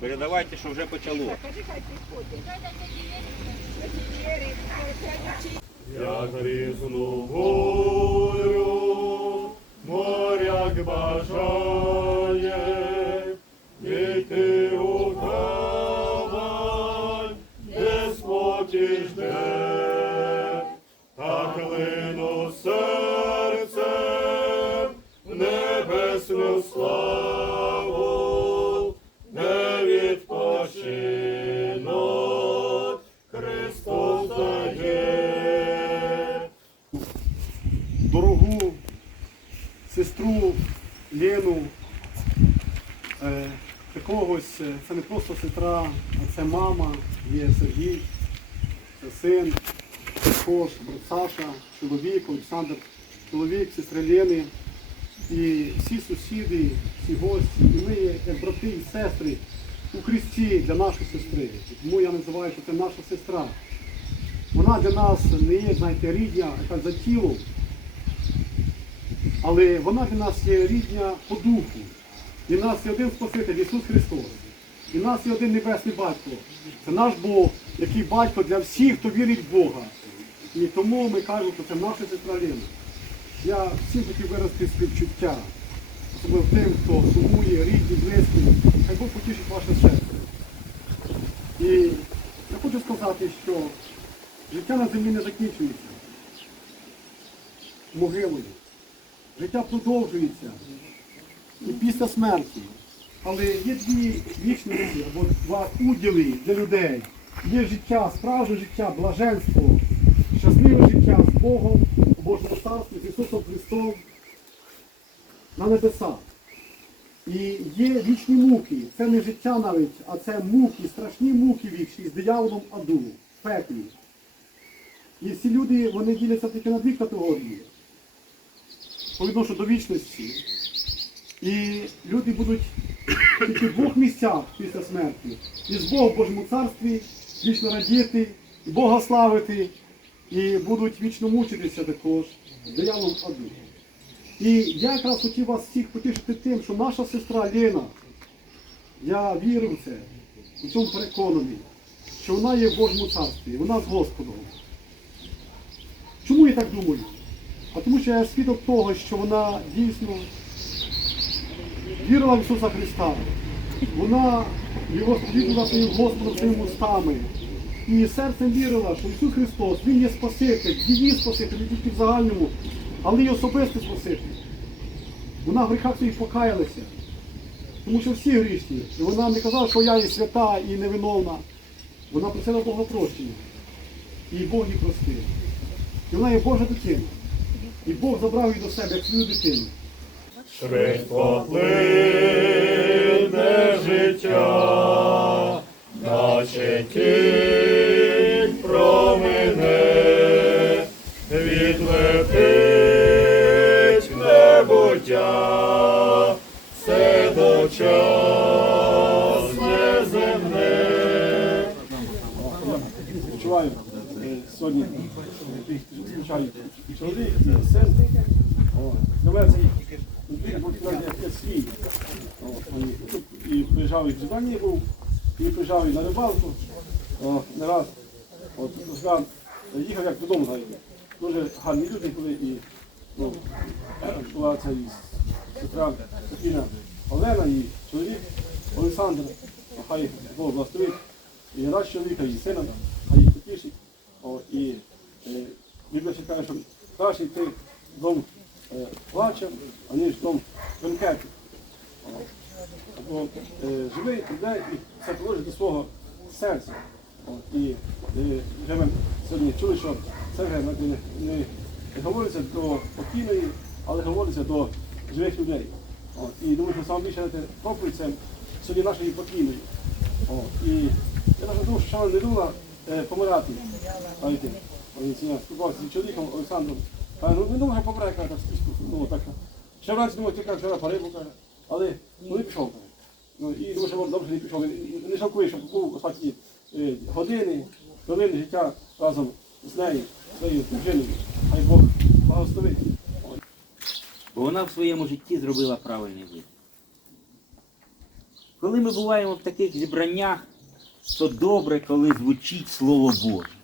Передавайте, що вже почало. Як різну волю, моряк бажає, йти у гавань, де спокій жде, так лину серцем небесну славу, сестру Лену, е, якогось, е, це не просто сестра, а це мама, є Сергій, це син, також брат Саша, чоловік, Олександр, чоловік, сестри Лени. І всі сусіди, всі гості, і ми є як брати і сестри у Христі для нашої сестри. Тому я називаю, що це наша сестра. Вона для нас не є, знаєте, рідня, яка за тілом, але вона для нас є рідня по духу. І в нас є один Спаситель, Ісус Христос. І в нас є один Небесний Батько. Це наш Бог, який батько для всіх, хто вірить в Бога. І тому ми кажемо, що це наша сестра Лена. Я всім хотів виразити співчуття, особливо тим, хто сумує, рідні, близькі. Хай Бог потішить ваше серце. І я хочу сказати, що життя на землі не закінчується могилою. Життя продовжується і після смерті. Але є дві вічності або два уділи для людей. Є життя, справжнє життя, блаженство, щасливе життя з Богом, у Божому царстві, з Ісусом Христом на небесах. І є вічні муки. Це не життя навіть, а це муки, страшні муки вічні з дияволом аду, пеклі. І всі люди вони діляться тільки на дві категорії по відношенню до вічності. І люди будуть тільки в двох місцях після смерті. І з Богом в Божому царстві вічно радіти, і Бога славити, і будуть вічно мучитися також дияволом аду. І я якраз хотів вас всіх потішити тим, що наша сестра Лена, я вірю в це, у цьому переконаний, що вона є в Божому царстві, вона з Господом. Чому я так думаю? А тому що я свідок того, що вона дійсно вірила в Ісуса Христа. Вона його слідувала своїм Господом своїми устами. І серцем вірила, що Ісус Христос, Він є Спаситель, її Спаситель, не тільки в загальному, але й особистий Спаситель. Вона в гріхах своїх покаялася. Тому що всі грішні. І вона не казала, що я є свята і невиновна. Вона просила Бога прощення. І Бог її простив. І вона є Божа дитина. І Бог забрав її до себе як свою дитину. Швидко плине життя, наче тінь промине, відлетить небуття, все до час неземне. Відчуваю е, сьогодні звичайно чоловік, це син. Я свій. І приїжджав і Житомирі був, і приїжджав і на рибалку. Не раз. От, їхав як додому знаєте. Дуже гарні люди були і ну, була ця і сестра Софіна Олена і чоловік Олександр. Хай Бог благословить. І раз чоловіка, і сина, а їх потішить. І е, Біблія каже, що краще йти дом е, плачем, аніж дом Бо е, живий іде і все положить до свого серця. О, і е, вже ми сьогодні чули, що це вже не, не, говориться до покійної, але говориться до живих людей. О, і думаю, що саме більше проповідь це сьогодні нашої покійної. О, і я навіть думав, що вона не думала помирати. Спілкувався з чоловіком Олександром. Каже, ну не думаю, що помирає, каже. Ну, так. Ще вранці ти каже, вчора по рибу, каже. Але ну, не пішов. Каже. Ну, і що добре не пішов. Не жалкує, що був останні е, години, хвилини життя разом з нею, своєю дружиною. Хай Бог благословить. Бо вона в своєму житті зробила правильний вибір. Коли ми буваємо в таких зібраннях, то добре, коли звучить Слово Боже.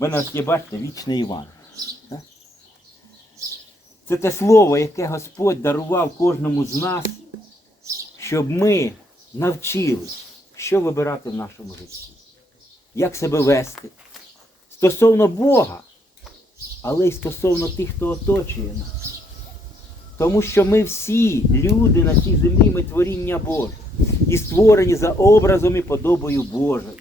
Ви нас є, бачите, вічний Іван. Це те слово, яке Господь дарував кожному з нас, щоб ми навчились, що вибирати в нашому житті, як себе вести. Стосовно Бога, але й стосовно тих, хто оточує нас. Тому що ми всі, люди на цій землі, ми творіння Боже. І створені за образом і подобою Божою.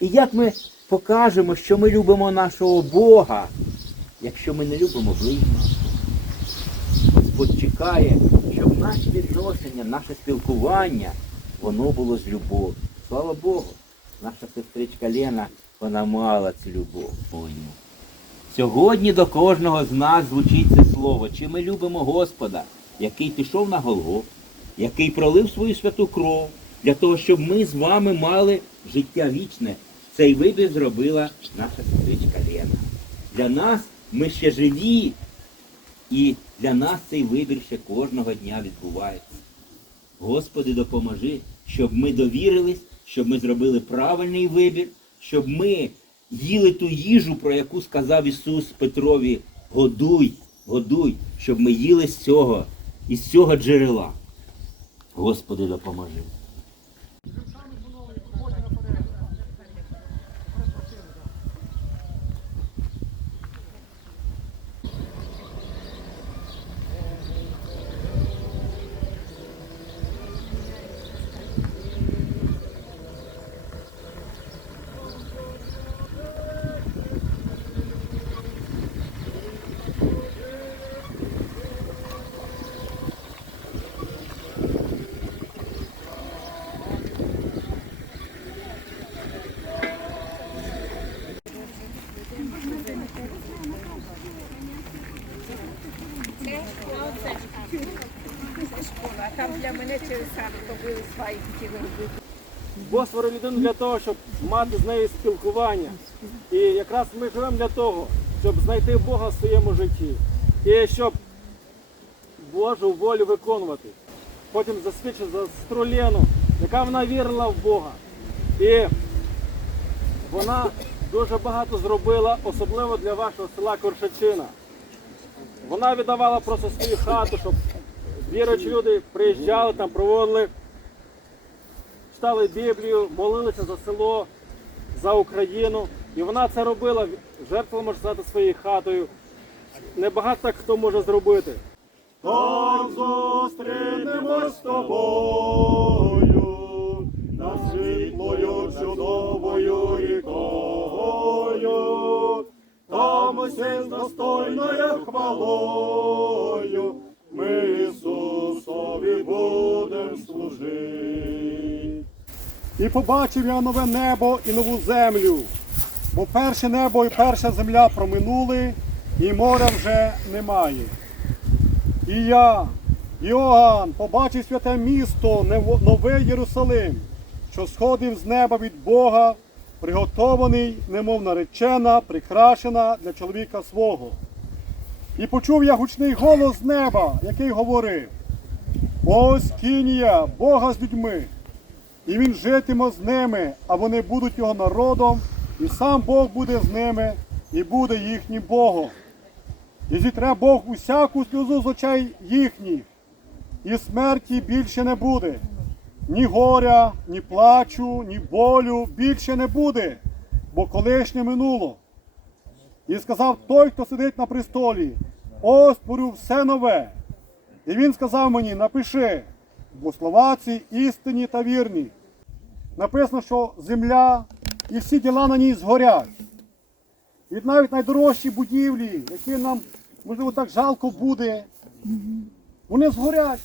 І як ми покажемо, що ми любимо нашого Бога, якщо ми не любимо ближнього? Господь чекає, щоб наші відношення, наше спілкування, воно було з любов'ю. Слава Богу, наша сестричка Лена, вона мала цю любов. Сьогодні до кожного з нас звучить це слово. Чи ми любимо Господа, який пішов на Голгоф, який пролив свою святу кров для того, щоб ми з вами мали життя вічне. Цей вибір зробила наша сестричка Лена. Для нас ми ще живі, і для нас цей вибір ще кожного дня відбувається. Господи, допоможи, щоб ми довірились, щоб ми зробили правильний вибір, щоб ми їли ту їжу, про яку сказав Ісус Петрові, годуй, годуй, щоб ми їли з цього, із цього джерела. Господи, допоможи. Там для мене через сам робили свої хотіли робити. Бог створив для того, щоб мати з нею спілкування. І якраз ми живемо для того, щоб знайти Бога в своєму житті. І щоб Божу волю виконувати. Потім засвідчив за сестру Лену, яка вона вірила в Бога. І вона дуже багато зробила, особливо для вашого села Коршачина. Вона віддавала просто свою хату, щоб віруючі люди приїжджали, там проводили читали Біблію, молилися за село, за Україну. І вона це робила, жертву можна сказати, своєю хатою. Небагато так хто може зробити. Так зустрінемось з тобою, над світлою чудовою рікою, там усе з достойною хвалою, І побачив я нове небо і нову землю. Бо перше небо і перша земля проминули, і моря вже немає. І я, Йоанн, побачив святе місто, новий Єрусалим, що сходив з неба від Бога, приготований, немов наречена, прикрашена для чоловіка свого. І почув я гучний голос з неба, який говорив: Ось кінія Бога з людьми. І він житиме з ними, а вони будуть його народом, і сам Бог буде з ними, і буде їхнім Богом. І зітре Бог усяку сльозу з очей їхніх, і смерті більше не буде. Ні горя, ні плачу, ні болю більше не буде, бо колишнє минуло. І сказав той, хто сидить на престолі, ось творю все нове. І він сказав мені, напиши, бо слова ці істинні та вірні. Написано, що земля і всі діла на ній згорять. І навіть найдорожчі будівлі, які нам, можливо, так жалко буде, вони згорять.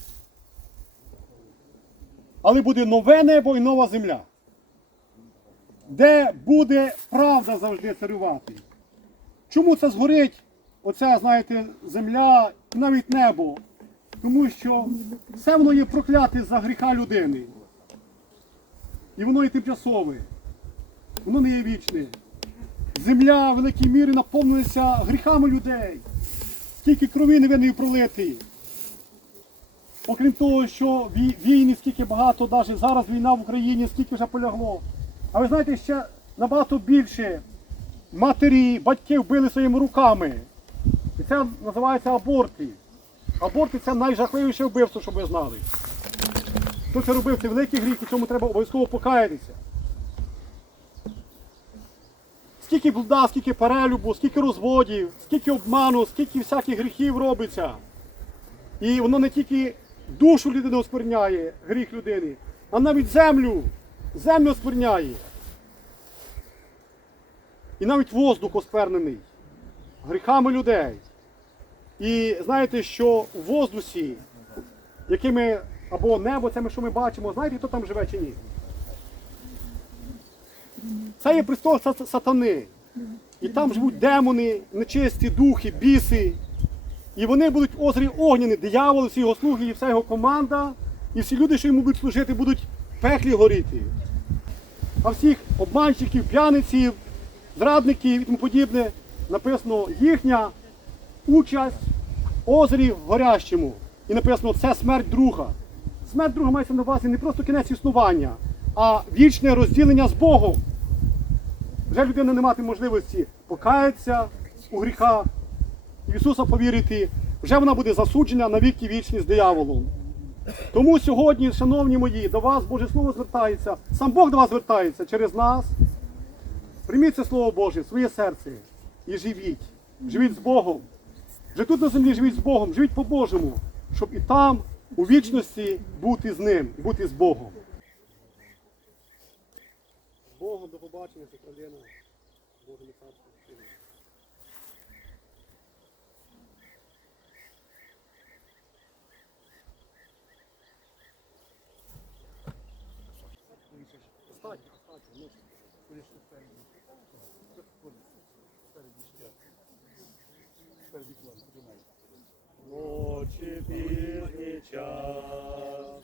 Але буде нове небо і нова земля, де буде правда завжди царювати. Чому це згорить, оця, знаєте, земля і навіть небо? Тому що все воно є прокляте за гріха людини. І воно є тимчасове. Воно не є вічне. Земля в великій мірі наповнилася гріхами людей. Тільки крові невинної пролити. окрім того, що війни, скільки багато, навіть зараз війна в Україні, скільки вже полягло. А ви знаєте, ще набагато більше матері, батьки вбили своїми руками. І це називається аборти. Аборти це найжахливіше вбивство, щоб ви знали. Хто це робив, це великий гріх, і цьому треба обов'язково покаятися. Скільки блуда, скільки перелюбу, скільки розводів, скільки обману, скільки всяких гріхів робиться. І воно не тільки душу людини оскверняє, гріх людини, а навіть землю. Землю оскверняє. І навіть воздух осквернений гріхами людей. І знаєте, що в воздусі, якими або небо, це ми що ми бачимо, знаєте, хто там живе чи ні? Це є престол сатани. І там живуть демони, нечисті духи, біси. І вони будуть озері огняні, диявол, всі його слуги і вся його команда. І всі люди, що йому будуть служити, будуть в пеклі горіти. А всіх обманщиків, п'яниців, зрадників і тому подібне написано їхня участь озері горящому. І написано це смерть друга. Смерть друга мається на увазі не просто кінець існування, а вічне розділення з Богом. Вже людина не мати можливості покаятися у гріхах, в Ісуса повірити, вже вона буде засуджена на віки вічні з дияволом. Тому сьогодні, шановні мої, до вас Боже Слово звертається, сам Бог до вас звертається через нас. Прийміть це Слово Боже своє серце і живіть. Живіть з Богом. Вже тут на землі живіть з Богом, живіть по-божому, щоб і там, у вічності, бути з ним, бути з Богом. Богом до побачення, Соколіна. Боже не царство. Ночі пізні час,